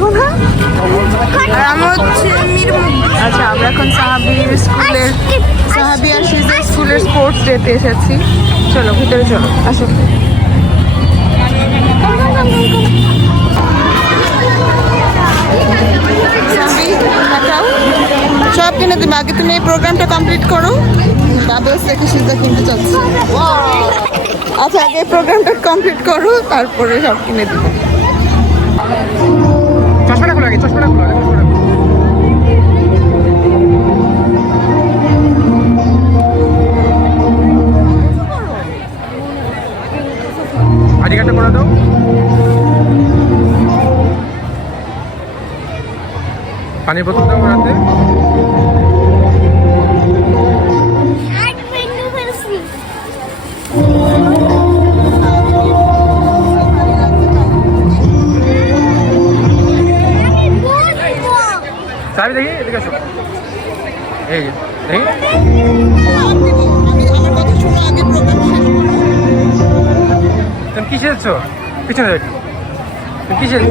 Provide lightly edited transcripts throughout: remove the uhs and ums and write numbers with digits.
বলবো না। আর আমি হচ্ছে আচ্ছা, আমরা এখন সাহাবি আর শিজের স্কুলের স্পোর্টস ডেতে এসেছি। চলো ভিতরে চলো, আসো। সব কিনে দিবে, আগে তুমি এই প্রোগ্রামটা কমপ্লিট করো। বাবলস দেখে সিজা কিনতে চাচ্ছি। আচ্ছা, আগে এই প্রোগ্রামটা কমপ্লিট করো, তারপরে সব কিনে দিবে। চশমাটা খোলা আগে, চশমাটা খোলা আগে, চশমাটা আইডি কার্ডটা করে দাও। পানির বোতল দাও রাতে। চাবি দেখি, এদিকে আসো। এই যে দেখি, তুমি কি সেজছো? পিছনে দেখ, তুমি কি সেজছো?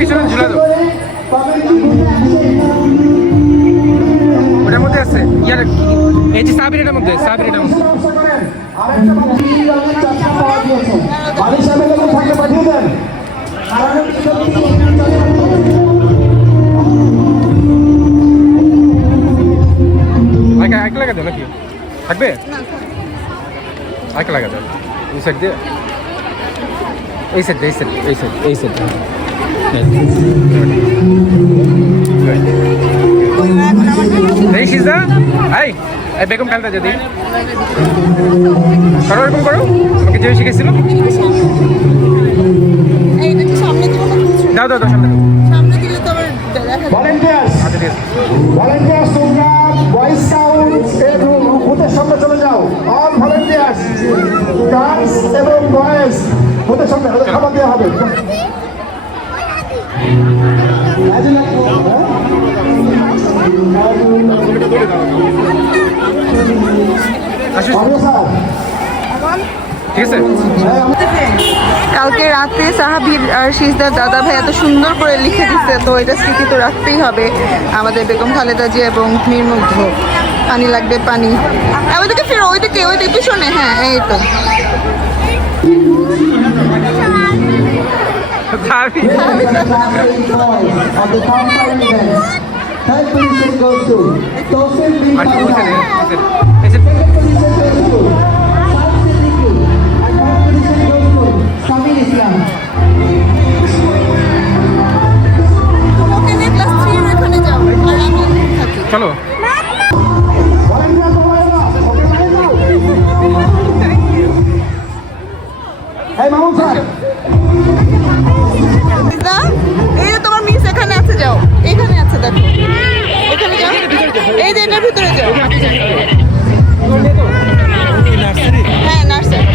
পিছনে ঝুলা দাও, ওটার মধ্যে আছে। ইয়ার এই যে সাবিরের মধ্যে, সাবিরের মধ্যে আগে লাগা দেয় নাকি? থাকবে আগে লাগা দেয়। এই সাইড দিয়ে, এই সাইড, এই সাইড, এই সাইড, এই সাইড। এই সিজা, এই বেগম কালটা যদি করো, এরকম করো, তোমাকে যে শিখেছিল। দাও দাও দাও, সামনে দাও। ভলেন্টিয়ার্স, তোমরা বয়েজ স্কাউট এর বুথের সামনে চলে যাও। অল ভলেন্টিয়ার্স, গার্লস এবং বয়েজ বুথের সামনে, খাবার দেওয়া হবে। ঠিক আছে। কালকে রাতে সাহাবির আর সিজদার দাদা ভাই এত সুন্দর করে লিখে দিচ্ছে, তো এটা স্মৃতি তো রাখতেই হবে আমাদের। বেগম খালেদা জি এবং নির্মুগ্ধ। পানি লাগবে, পানি। ওইদিকে ফিরো, ওইদিকে, ওইদিকে পিছনে। হ্যাঁ, এই তো। চলো এই যে তোমার মিস এখানে আছে, যাও, এখানে আছে, দেখো, এখানে যাও, এই যে এটার ভিতরে যাও। হ্যাঁ, নার্সারি।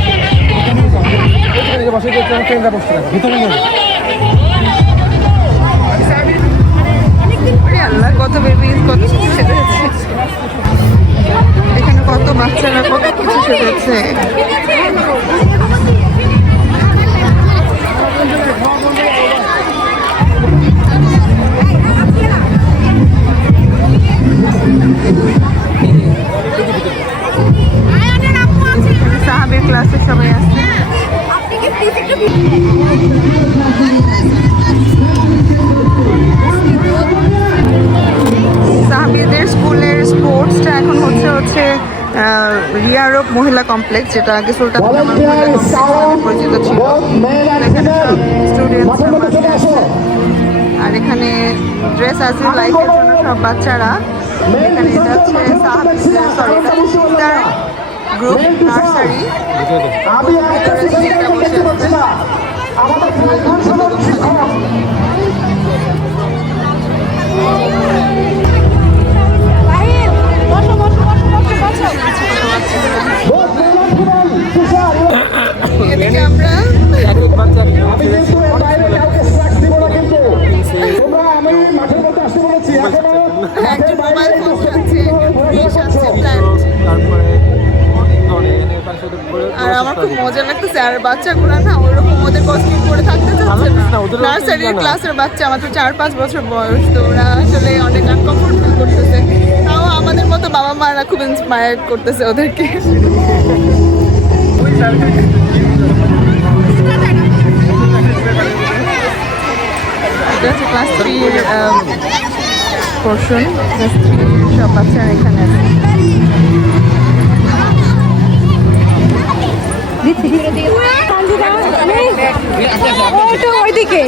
আল্লাহ, কত বেবি, কত কিছু সেজেছে এখানে, কত বাচ্চারা কত কিছু সেজেছে। সাহাবের ক্লাসে সবাই আসছে। সাহাবিদের স্কুলের স্পোর্টসটা এখন হচ্ছে রিয়ারব মহিলা কমপ্লেক্স, যেটা আগে সুলতান পরিচিত ছিল। আর এখানে ড্রেস আছে লাইফের জন্য সব বাচ্চারা। এখানে এটা হচ্ছে গ্রুপ নার্সারি। Both একজন মোবাইল ফোন চাচ্ছে, ফিশ আছে, প্ল্যান্ট। তারপরে তার সাথে আর আমার খুব মজা লাগতেছে। আর বাচ্চাগুলো না ওরকম ওদের কস্টিউম পরে থাকতে চাচ্ছে না। নার্সারির ক্লাসের বাচ্চা, মাত্র 4-5 বছর বয়স, তো ওরা আসলে অনেক আনকমফোর্ট ফিল করতেছে। তাও আমাদের মতো বাবা মারা খুব ইন্সপায়ার্ড করতেছে ওদেরকে। এটা হচ্ছে ক্লাস 3 পোর্শন। ক্লাস 3 সব বাচ্চারা এখানে আছে। ওইদিকে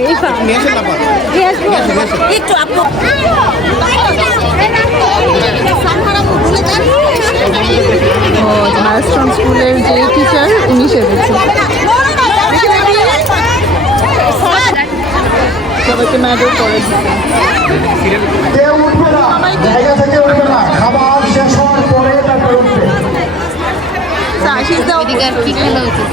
একটু আপু ও মাইলস্টোন স্কুলের যে টিচার উনি সেজেছে। সবাইকে ম্যাডেল করে দিচ্ছে। কেউ উঠবে না, জায়গা থেকে উঠবে না, খাবার শেষ হওয়ার পরে তারপরে উঠবে। আশিস দাও কি খেলা হচ্ছে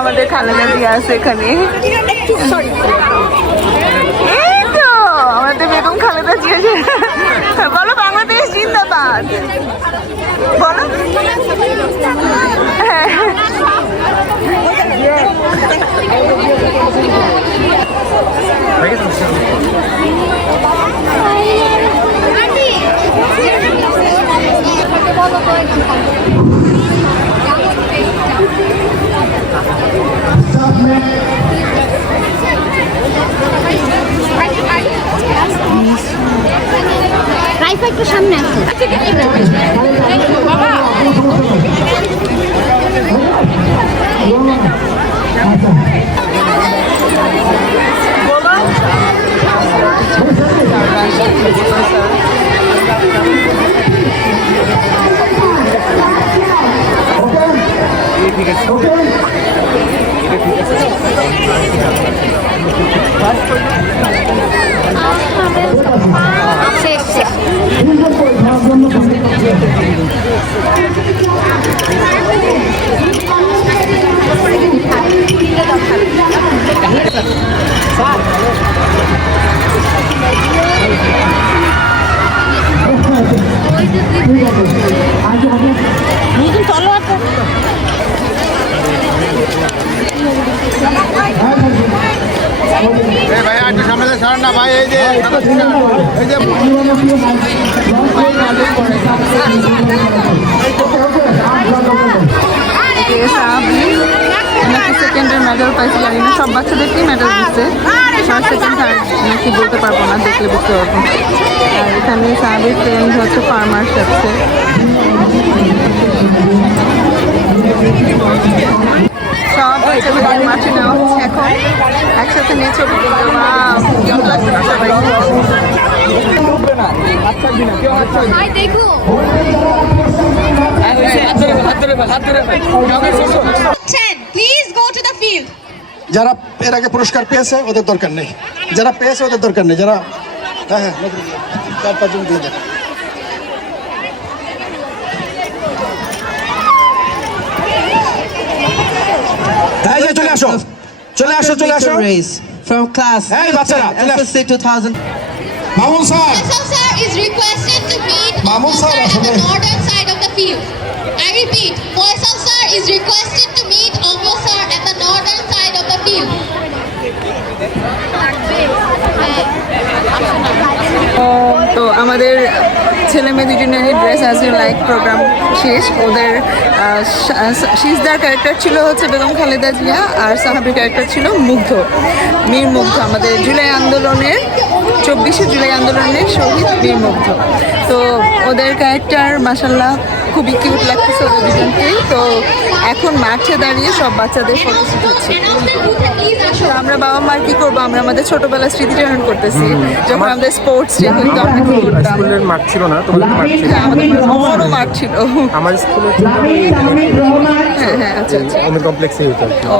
আমাদের খালেদা জিয়া আছে এখানে। এই তো আমাদের বেগম খালেদা জিয়া। বলো বাংলাদেশ জিন্দাবাদ বলো। হ্যাঁ রাইফা একটু সামনে আসো বাবা ভাই একটু সামনে ছাড় না ভাই, এই যে সেকেন্ডের মেডেল পাইছে, জানি না সব বাচ্চাদেরকেই মেডেল দিচ্ছে। ফার্স্ট সেকেন্ড থার্ড নাকি বলতে পারবো না, দেখলে বুঝতে পারবো। আর এখানে সাহাবির ফ্রেন্ড হচ্ছে ফার্মার্স আছে। সব বাচ্চাদের মাঠে নেওয়া হচ্ছে এখন, একসাথে নিয়ে ছবি তুলতে। সবাই দেখো please go to the field. যারা এর আগে পুরস্কার পেয়েছে ওদের দরকার নেই, যারা পেয়েছে ওদের দরকার নেই, যারা হ্যাঁ হ্যাঁ 4-5 জন দিয়ে দেয়। তাই যে চলে আসো, চলে আসো, চলে আসো। race from class Hey, বাচ্চারা, চলে আসো। SSC 2000. Mamun sir, Faisal sir is requested to meet Mamun Amol sir, sir at the আসলে- northern side of the field. I repeat, Faisal sir is requested to meet Amol sir at the northern side of the field. তো আমাদের ছেলে মেয়ে দুজনেরই dress as you like program শেষ। ওদের শিসদার character ছিল হচ্ছে বেগম খালেদা জিয়া, আর সাহাবির ক্যারেক্টার ছিল মুগ্ধ, মীর মুগ্ধ, আমাদের জুলাই আন্দোলনের 24শে জুলাই আন্দোলনের শহীদ মীর মুগ্ধ। তো ওদের ক্যারেক্টার মাশাল্লাহ খুবই কিউট লাগতেছে ওদের দুজনকেই। তো এখন মাঠে দাঁড়িয়ে সব বাচ্চাদের ফটোশুট হচ্ছে। তো আমরা বাবা মার কি করবো, আমরা আমাদের ছোটবেলার স্মৃতিচারণ করতেছি যখন আমাদের স্পোর্টস ডে হইতো আমরা কি করতাম। স্কুলের মাঠ ছিল না, তোমাদের মাঠ ছিল। হ্যাঁ, আমাদের বড় মাঠ ছিল। আমার স্কুলে হ্যাঁ হ্যাঁ, আচ্ছা আচ্ছা। ওমেন কমপ্লেক্সে হতো আর কি। ও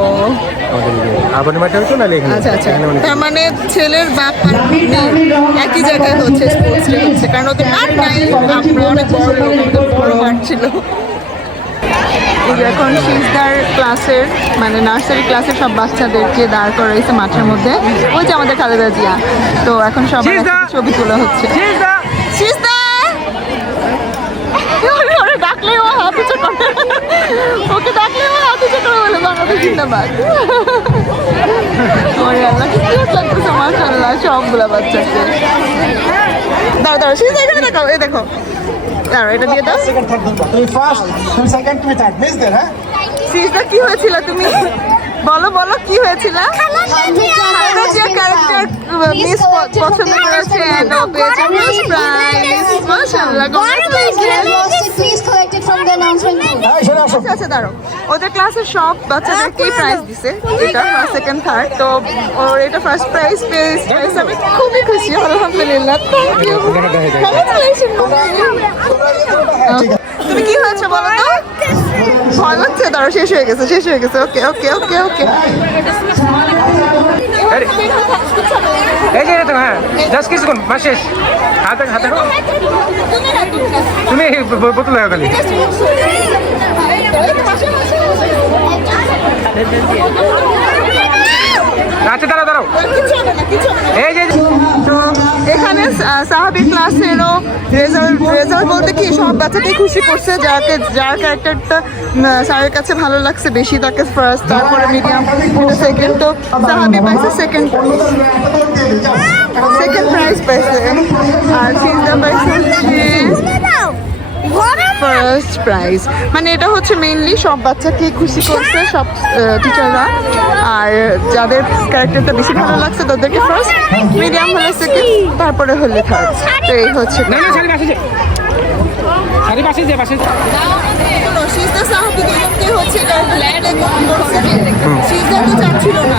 আমাদের আবানি মাঠে হতো না এখানে। আচ্ছা আচ্ছা, এখানে অনেক- তার মানে ছেলের বাপ আর মেয়ে একই জায়গায় হচ্ছে স্পোর্টস ডে হচ্ছে, কারণ ওদের মাঠ নাই, আমরা অনেক বড় লোক, আমাদের বড় মাঠ ছিল। এই যে এখন শিশদার ক্লাসের মানে নার্সারি ক্লাসের সব বাচ্চাদেরকে দাঁড় করাইছে মাঠের মধ্যে, ওই যে আমাদের খালেদা জিয়া। তো এখন সবার একসাথে ছবি তোলা হচ্ছে। শিশদা ওরে ডাকলে ও হাত উঁচু করে, ওকে ডাকলে ও হাত উঁচু করে বলে বাংলাদেশ জিন্দাবাদ। ওরে আল্লাহ, কি কিউট লাগতেছে মাশাআল্লাহ সবগুলা বাচ্চাকে। দাঁড়া দাঁড়া, শিশদা এখানে দেখাও, এই দেখো, দাঁড়া এটা দিয়ে দাও। তুমি ফার্স্ট, তুমি সেকেন্ড, তুমি থার্ড, মিস দের, হ্যাঁ? শিশদা কি হয়েছিল তুমি বলো বলো, কি হয়েছিল? খালেদা জিয়া ক্যারেক্টার মিস পছন্দ করেছে এন্ড ও পেয়েছে ফার্স্ট প্রাইজ। মাশাআল্লাহ, Please collect it from the announcement booth. হ্যাঁ, শোনো, আসো। আচ্ছা দাঁড়ো, ওদের ক্লাসের সব বাচ্চাদেরকেই প্রাইজ দিছে, এটা ফার্স্ট সেকেন্ড থার্ড। তো ওর এটা ফার্স্ট প্রাইজ পেয়েছে, আমি খুবই খুশি, আলহামদুলিল্লাহ। Thank you, congratulation. তুমি কি হয়েছে বলো তো? ভয় লাগছে? দাঁড়ো, শেষ হয়ে গেছে, শেষ হয়ে গেছে। ওকে ওকে ওকে ওকে। এই যে তো, হ্যাঁ জাস্ট কিছুক্ষণ মাস শেষ। হাতে হাতে তুমি বোতল হয়ে গেলি। আচ্ছা দাঁড়াও দাঁড়াও, এই যে তো এখানে সাহাবি ক্লাসেরও রেজাল্ট বলতে কি সব বাচ্চাকেই খুশি করছে, যার ক্যারেক্টারটা স্যারের কাছে ভালো লাগছে বেশি তাকে ফার্স্ট, তারপরে মিডিয়াম সেকেন্ড। তো সাহাবি পাইছে সেকেন্ড প্রাইজ পাইছে, আর শিশদা পাইছে ফার্স্ট প্রাইজ। মানে এটা হচ্ছে মেইনলি সব বাচ্চাকে খুশি করছে সব টিচাররা, আর যাদের ক্যারেক্টারটা বেশি ভালো লাগছে তাদেরকে ফার্স্ট, মিডিয়াম হলে সেকেন্ড, তারপরে হলে থার্ড। তো এই হচ্ছে না না শাড়ি পাশে যে, শাড়ি পাশে যে পাশে। শিশদা সাহাবি দুজনকে হচ্ছে ব্ল্যান্ডে করছে। শিশদা তো চাচ্ছিল না,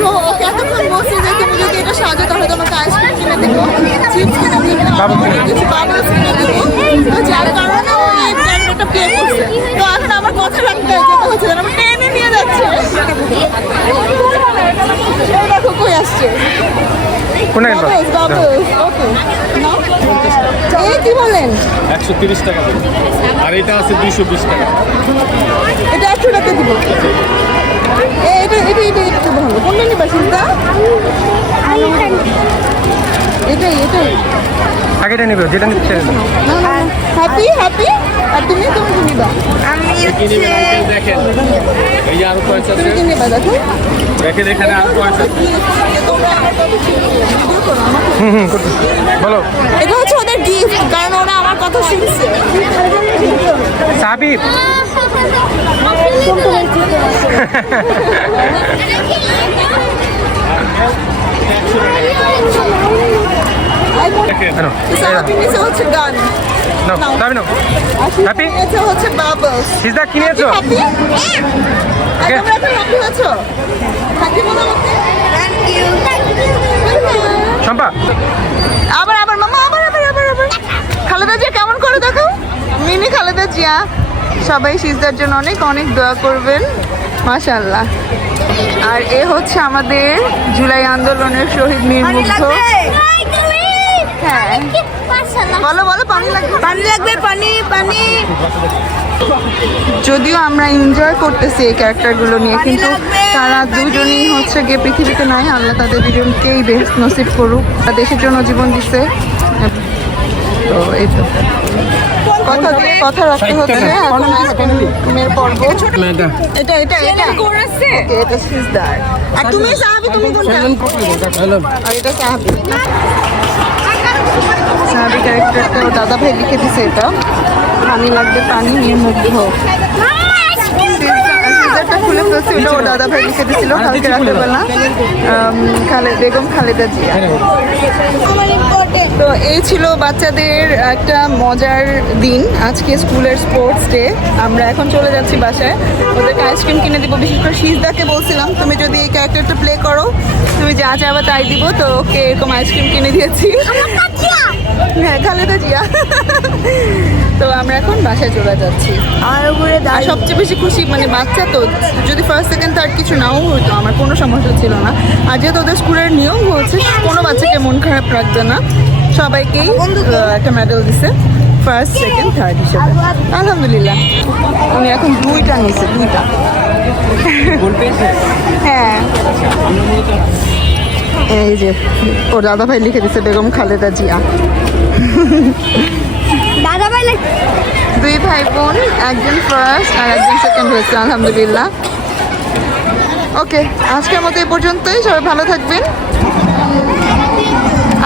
তো ওকে এতক্ষণ বলছে যে তুমি যদি এটা সাজো তাহলে তোমাকে আইসক্রিম কিনে দেবো, চিপস কিনে দেবো, কিছু বাবলস কিনে দেবো। তো যার কারণে ও এই ব্ল্যান্ডটা প্লে করছে। তো এখন আমার কথা রাখতে যেতে হচ্ছে, আমার টেনে নিয়ে যাচ্ছে। এই দেখো কই আসছে, কোন বাবলস বাবলস। ওকে নাও, এই কি বলেন? 130 টাকা আর এটা আছে 220 টাকা। এটা 100 টাকা দিব। এটা এটা এটা একটু ভালো, কোনটা নিবা শিশদা? এটাই এটাই। আগেটা নিবে, যেটা নিচ্ছে। Happy happy. আর তুমি তুমি কি নিবা? দেখেন এই যে আরো পয়সা তুমি আছে, কি নিবা দেখো? দেখেন এখানে আরো পয়সা আছে। তোমরা আমার কথা শুনছো। বলো এটা হচ্ছে ওদের গিফট, কারণ ওরা আমার কথা শুনছে। সাবিব কেন সাহাবি নিচে হচ্ছে গান, নাও সাবি নাও। হ্যাপি নিচে হচ্ছে বাবলস। সিজদা কি নিয়েছো? হ্যাপি? তোমরা এখন হ্যাপি হয়েছো? হ্যাপি বলো আমাকে। Thank you. শম্পা আবার আবার মামা, আবার আবার আবার আবার। খালেদা জিয়া কেমন করে দেখো, মিনি খালেদা জিয়া। সবাই শিশদার জন্য অনেক অনেক দোয়া করবেন, মাশাআল্লাহ। আর এ হচ্ছে আমাদের জুলাই আন্দোলনের শহীদ মীর মুগ্ধ। হ্যাঁ বলো বলো, পানি লাগবে, পানি লাগবে, পানি পানি। যদিও আমরা এনজয় করতেছি এই ক্যারেক্টারগুলো নিয়ে, কিন্তু তারা দুজনেই হচ্ছে গিয়ে পৃথিবীতে নাই। আল্লাহ তাদের দুজনকেই বেস্ট নসিব করুক, তারা দেশের জন্য জীবন দিচ্ছে। তো এই তো কথা দিয়ে কথা রাখতে হচ্ছে। এখন আইসক্রিমের পর্ব। এটা এটা এটা ওকে, এটা শিশদার। আর তুমি সাহাবি, তুমি কোনটা? আর এটা সাহাবি। সাহাবি ক্যারেক্টারটা দাদা ভাই লিখে দিছে, এটা পানি লাগবে পানি নিয়ে মুগ্ধ। সিজারটা একটা খুলে ফেলছি, ওটা ওর দাদা ভাই লিখে দিছিল কালকে রাত্রেবেলা। বেগম খালেদা জিয়া। তো এই ছিল বাচ্চাদের একটা মজার দিন আজকে, স্কুলের স্পোর্টস ডে। আমরা এখন চলে যাচ্ছি বাসায়, ওদেরকে আইসক্রিম কিনে দিব। বিশেষ করে শীতদাকে বলছিলাম, তুমি যদি এই ক্যারেক্টারটা প্লে করো তুমি যা চাইবা তাই দিব। তো ওকে এরকম আইসক্রিম কিনে দিয়েছি। হ্যাঁ, খালেদা জিয়া। তো আমরা এখন বাসায় চলে যাচ্ছি। আর সবচেয়ে বেশি খুশি, মানে বাচ্চা তো, যদি ফার্স্ট সেকেন্ড থার্ড কিছু নাও হতো আমার কোনো সমস্যা ছিল না। আর যেহেতু ওদের স্কুলের নিয়ম হচ্ছে কোনো বাচ্চাকে মন খারাপ রাখবে না, সবাইকেই একটা মেডেল দিছে ফার্স্ট সেকেন্ড থার্ড হিসেবে। আলহামদুলিল্লাহ। উনি এখন 2টা নিয়েছে, 2টা। হ্যাঁ, এই যে ওর দাদা ভাই লিখে দিচ্ছে বেগম খালেদা জিয়া। দাদা ভাই 2 ভাই বোন, একজন ফার্স্ট আর একজন সেকেন্ড হয়েছে, আলহামদুলিল্লাহ। ওকে, আজকের মতো এই পর্যন্তই। সবাই ভালো থাকবেন।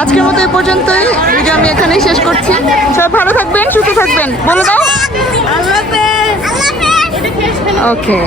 আজকের মতো এই পর্যন্তই, ভিডিও আমি এখানেই শেষ করছি। সবাই ভালো থাকবেন, সুস্থ থাকবেন, বলে দাও। ওকে।